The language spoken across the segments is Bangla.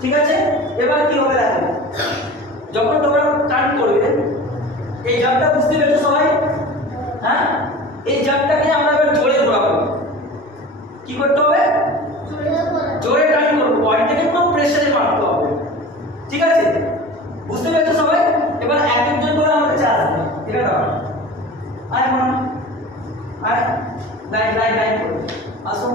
ঠিক আছে? এবার কি হবে দেখো, যখন তোমরা টার্ন করবে এই জাম্পটা বুঝতে পেরেছো সবাই? হ্যাঁ, এই জাম্পটাকে আমরা এবার জোরে ঘোরাবো। কি করতে হবে? জোরে টার্ন করবো, বডিটাকে পুরো প্রেসারে মারতে হবে। ঠিক আছে, বুঝতে পেরেছো সবাই? এবার এক একজন করে আমাদের চার্জ হবে। ঠিক আছে, আয় মনে আয়, লাইন লাইন লাইন করো, আসো।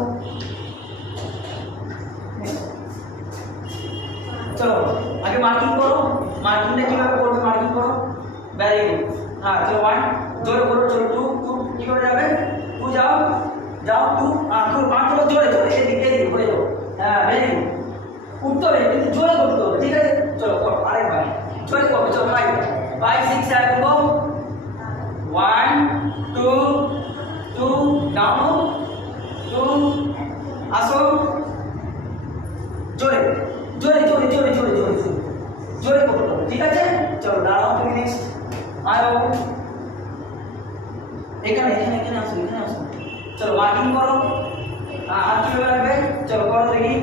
চলো আগে মার্কিং করো, মার্কিংটা কিভাবে করবে মার্কিং করো। Very good. হ্যাঁ চলো 1 জোরে করো, চলো 2 2 কি করে যাবে? 2 যাও যাও 2 আর 2 5 চলো জোরে জোরে এদিকে এদিকে করে যাও। হ্যাঁ ভেরি গুড, উঠতে হবে কিন্তু জোরে করতে হবে। ঠিক আছে, চলো করো আরেকবার জোরে করো। চলো 5 5 6 7 গো। 1 2 2 ডাউন 2 আসো, জোরে জোরে জোরে জোরে জোরে জোরে জোরে করতে হবে। ঠিক আছে, চলো দাঁড়াও তুমি নেক্সট আয়ো, এখানে এখানে এখানে আসো, এখানে আসো। চলো মার্কিং করো, হাত কিভাবে রাখবে? চলো করো দেখি,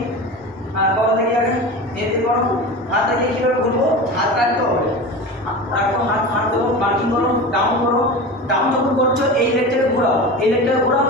হ্যাঁ করো দেখি আগে এতে করো। হাত দেখি কিভাবে ঘুরবো, হাত রাখতে হবে, রাখো হাত হাত দেবো, মার্কিং করো, ডাউন করো। ডাউন যখন করছো এই লেগটাকে ঘোরাও, এই লেগটাকে ঘোরাও,